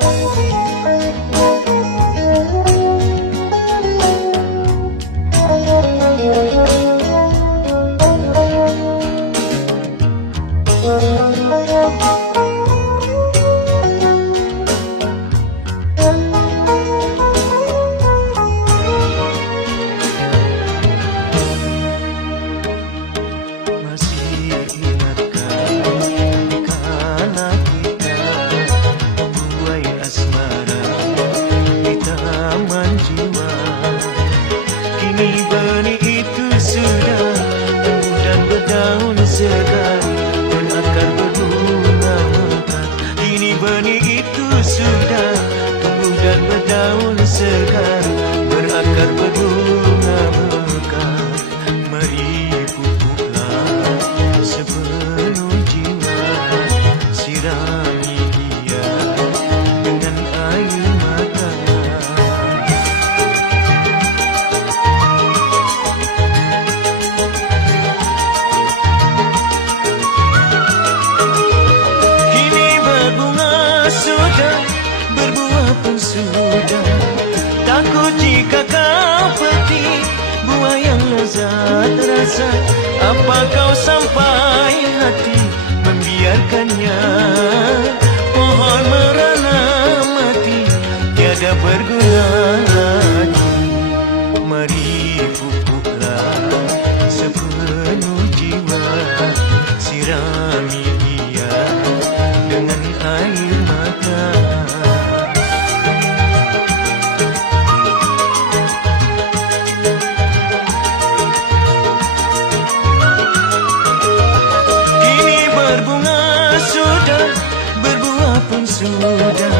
thank benih itu sudah tumbuh dan berdaun segar. sudah berbuah pun sudah Takut jika kau peti buah yang lezat rasa Apa kau sampai hati membiarkannya? Pohon merana mati tiada berguna. sudah.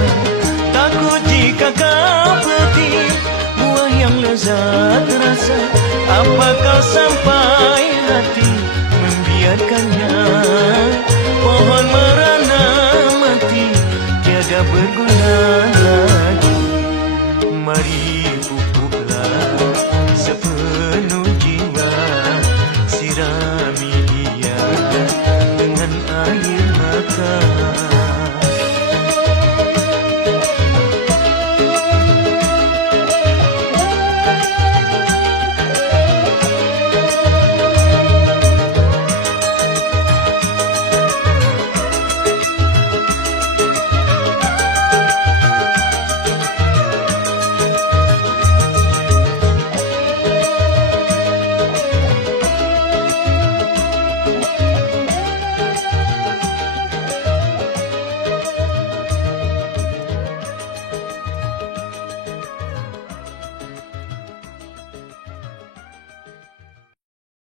Takut jika kau pergi Buah yang lezat rasa. Apa kau sampai hati Membiarkannya? Pohon merana mati Tiada berguna lagi. Mari pupuklah Sepenuh jiwa Sirami dia Dengan air.